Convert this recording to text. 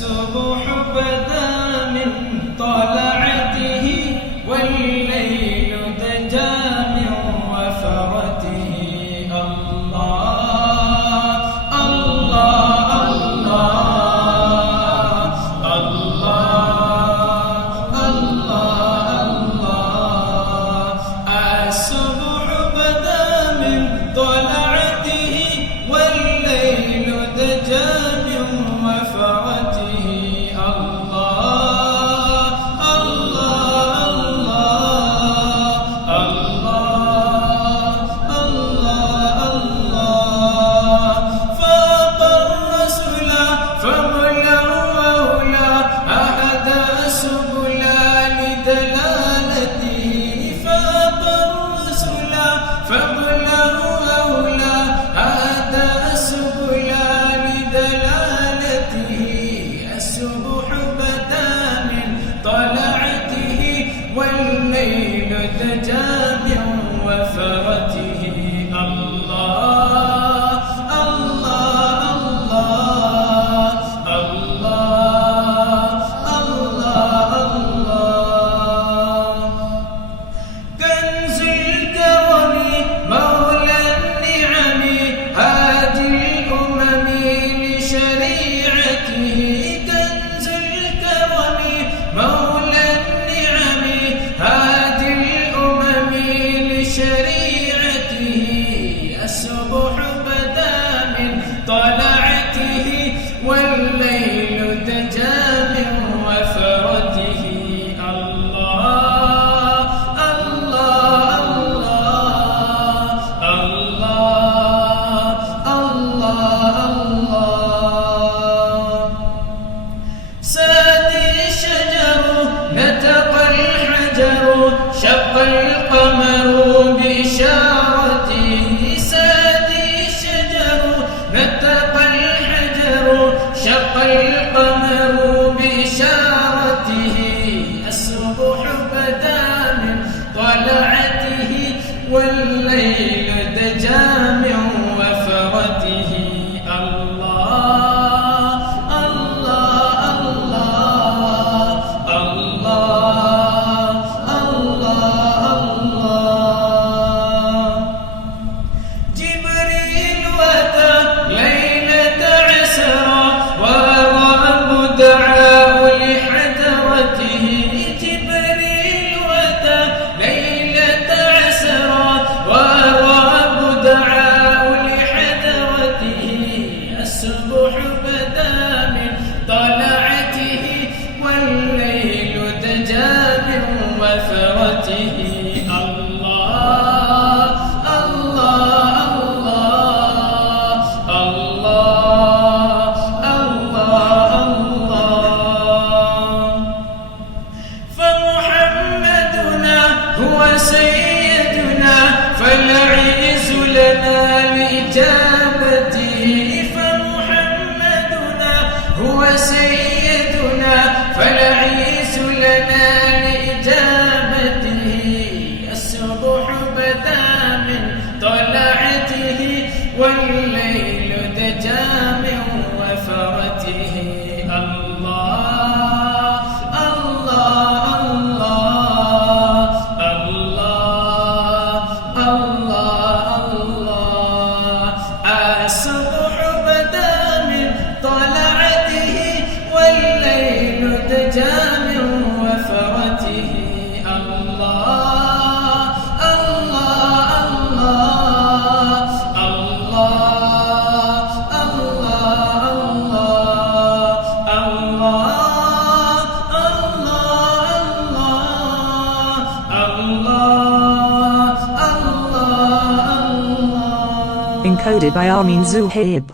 الصبح بدا من طلعته والليل دجى من وفرته. الله الله الله الله الله الله. الصبح بدا من طلعته والليل دجى من وفرته. الله الله الله الله الله. فاق الرسل فملأه أهدى سبلا لدلالته. فاق الرسل فملأه أهدى سبلا لدلالته. الصبح بدا من طلعته والليل دجى من وفرته. الله الله الله الله الله الله. كنز الكرم مولى النعم هادي الأمم لشريعته. كنز الكرم مولى النعم هادي الأمم لشريعته. الصبح بدا من طلعته والليل دجى من وفرته. الله الله الله الله الله. سادي الشجر نطق الحجر شق القمر بإشارته. سادي الشجر نطق الحجر شق القمر بإشارته. الصبح بدا من طلعته والليل دجى من وفرته. الله الله الله الله الله الله. جبريل أتى ليلة عسرى والرب دعاه لحضرته. جبريل أتى ليلة عسرى والرب دعاه لحضرته. الصبح بدا من طلعته والليل دجى من وفرته. الله الله الله الله الله الله. فمحمدنا هو سيدنا فالعز لنا لإجابته. فمحمدنا هو سيدنا فالعز لنا لإجابته. الصبح بدا من طلعته والليل دجى من وفرته. الله الله الله الله الله الله. الصبح بدا من طلعته والليل دجى من وفرته. الله الله الله الله الله Encoded by Armin Zuhaib.